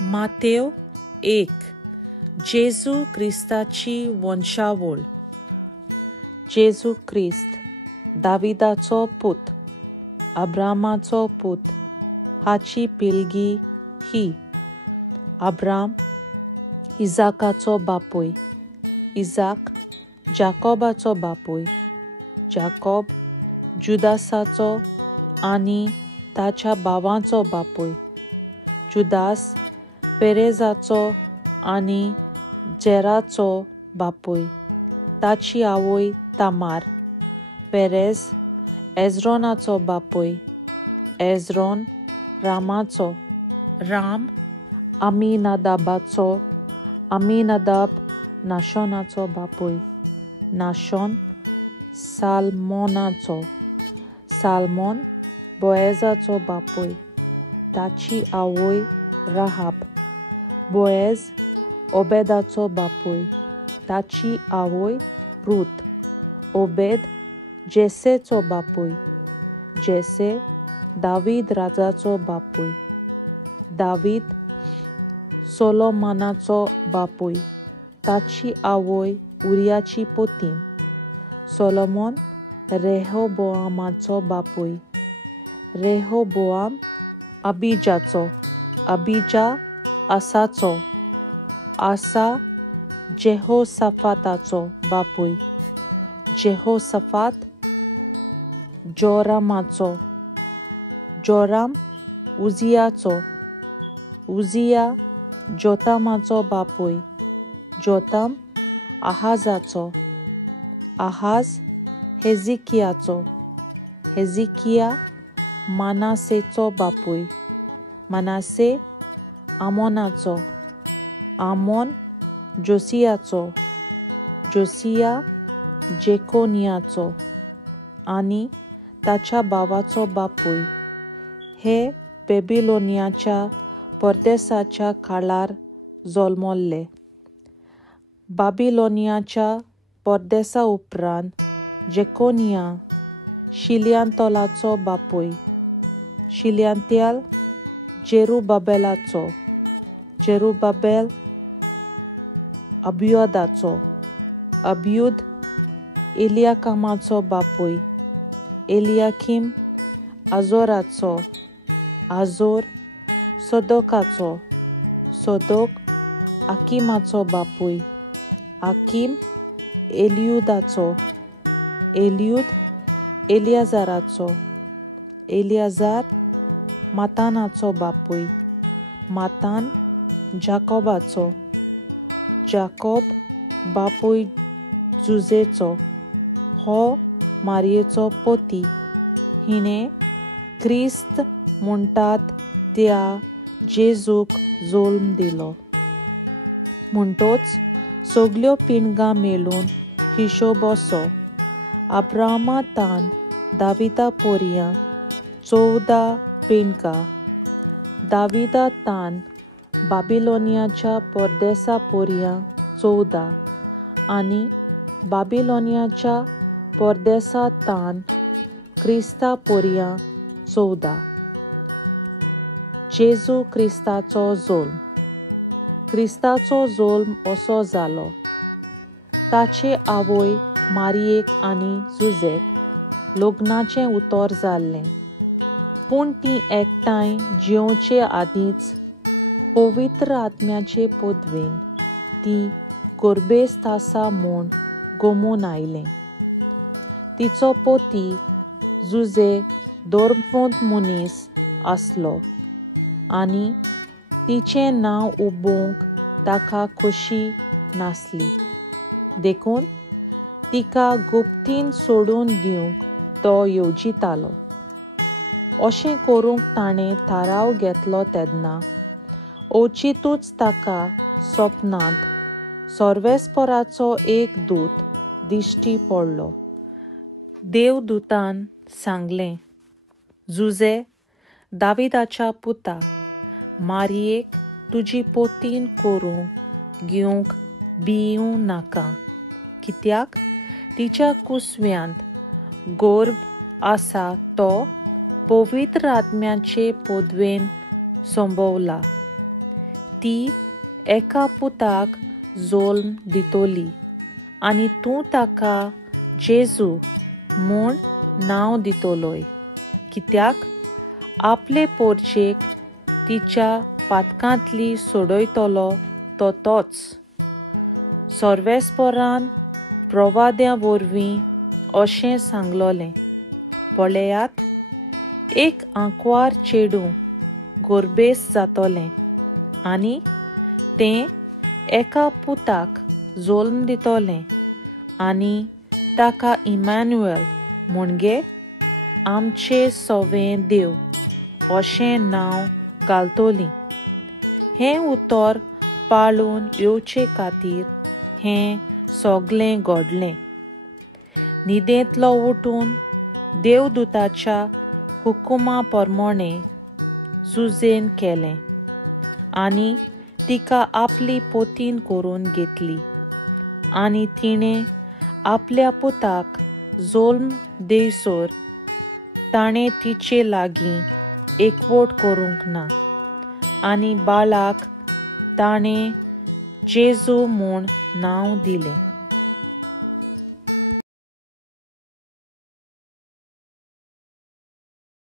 मातेव 1. जेजू क्रिस्ताची वंशावळ. जेजू क्रिस्त दाविदाचो पूत, अब्रामाचो पूत, हाची पिलगी ही. अब्राम इजाकाचो बापूय, इजाक जाकोबाचो बापूय, जाकोब जुदासाचो आनी ताच्या भावांचो बापूय, जुदास पेरेजाचो आनी जेराचो बापूय, ताची आवय तामार. पेरेज एजरोनाचो बापूय, एजरोन रामाचो, राम अमीनादाबाचो, अमीनादाब नाशोनाचो बापूय, नाशोन सालमोनाचो, सालमोन बोएजाचो बापूय, ताची आवय राहाब. बोएज ओबेदाचो बापूय, ताची आवय रूत. ओबेद जेसेचो बापूय, जेसे दावीद राजाचो बापूय, दावीद सोलोमोनाचो बापूय, ताची आवय उरियाची पोतीन. सोलोमोन रेहोबोआमाचो बापूय, रेहोबोआम अबिजाचो, अबिजा आसाचो, आसा जेहोसाफाताचो बापूय, जेहोसाफात जोरामाचो, जोराम उजियाचो, उजिया जोतामाचो बापूय, जोताम आहाजाचो, आहाज हेजिकियाचो, हेजिकिया मानासेचो बापूय, मानासे आमोनाचो, आमोन जोसियाचो, जोसिया जेकोनियाचो आनी ताच्या भावाचो बापूय. हे बेबिलोनियाच्या परदेसाच्या काळार जल्मले. बाबिलोनियाच्या परदेसा उपरांत जेकोनिया शिलियांतोलाचो बापूय, शिलियांत्याल जेरुबाबेलाचो, जेरुबाबेल अबियोदाचो, अबियूद एलियाकामाचो बापूय, एलियाकीम आजोराचो, आजोर सोदोकाचो, सोदोक आकिमाचो बापूय, आकीम एलियूदाचो, एलियूद एलियाजाराचो, एलियाजार मातानाचो बापूय, मातान जाकोबाचो, जाकोब बापूय जुजेचो. हो मारयेचो पोती. हिणें क्रिस्त म्हणटात त्या जेजूक जल्म दिलो. म्हणटोच सगल्यो पिणगां मेळून हिशोब असो. अब्रामातान दाविदा पोरयां 14 पिणगां, दाविदातान बाबिलोनियाच्या परदेसा पोरयां 14 आनी बाबिलोनियाच्या परदेसातान क्रिस्ता पोरयां 14. जेजू क्रिस्ताचो जल्म. क्रिस्ताचो जल्म असो जालो. ताचे आवय मारयेक आनी जुजेक लग्नाचें उतर जाल्लें, पूण तीं एकठांय जेवचे आदींच पवित्र आत्म्याचे पदवेन ती गर्भेस्त आसा म्हूण गमून आयलें. तिचो पोती जुजे धर्मवंत मनीस आसलो आनी तिचें नांव उबोवंक ताका खोशी नासली. देखून तिका गुप्तीन सोडून दिवंक तो येवजितालो. अशें करूंक ताणें थाराव घेतलो तेन्ना अवचितूच ताका सपनांत सर्वेस्पराचो एक दूत दिश्टी पडलो. देवदूतान सांगलें, जुजे दाविदाच्या पुता, मारयेक तुजी पोतीन करून घेवंक भियेवं नाका, कित्याक तिच्या कुसव्यांत गर्भ आसा तो पवित्र आत्म्याचे पदवेन संभोवला. ती एका पुताक जल्म दितोली आनी तूं ताका जेजू म्हूण नांव दितोलोय, कित्याक आपले पोरचेक तिच्या पातकांतली सोडयतलो तो तोच. सोर्वेस्पोरान प्रवाद्या वरवीं अशें सांगलोलें, पळयात, एक आंकवार चेडूं गोरबेस जातोलें आनी तें एका पुताक जल्म दितोलें आनी ताका इमॅन्युएल म्हणजे आमचें सोवें देव अशें नांव घालतलीं. हें उतर पाळून येवचे खातीर हें सोगलें घडलें. न्हिदेंतलो उठून देवदूताच्या हुकुमा प्रमाणें जुजेन केलें आनी तिका आपली पोतीन करून घेतली आनी तिणें आपल्या पुताक जल्म देयसर ताणें तिचे लागीं एकवट करूंक ना आनी बाळाक ताणें जेजू म्हूण नांव दिलें.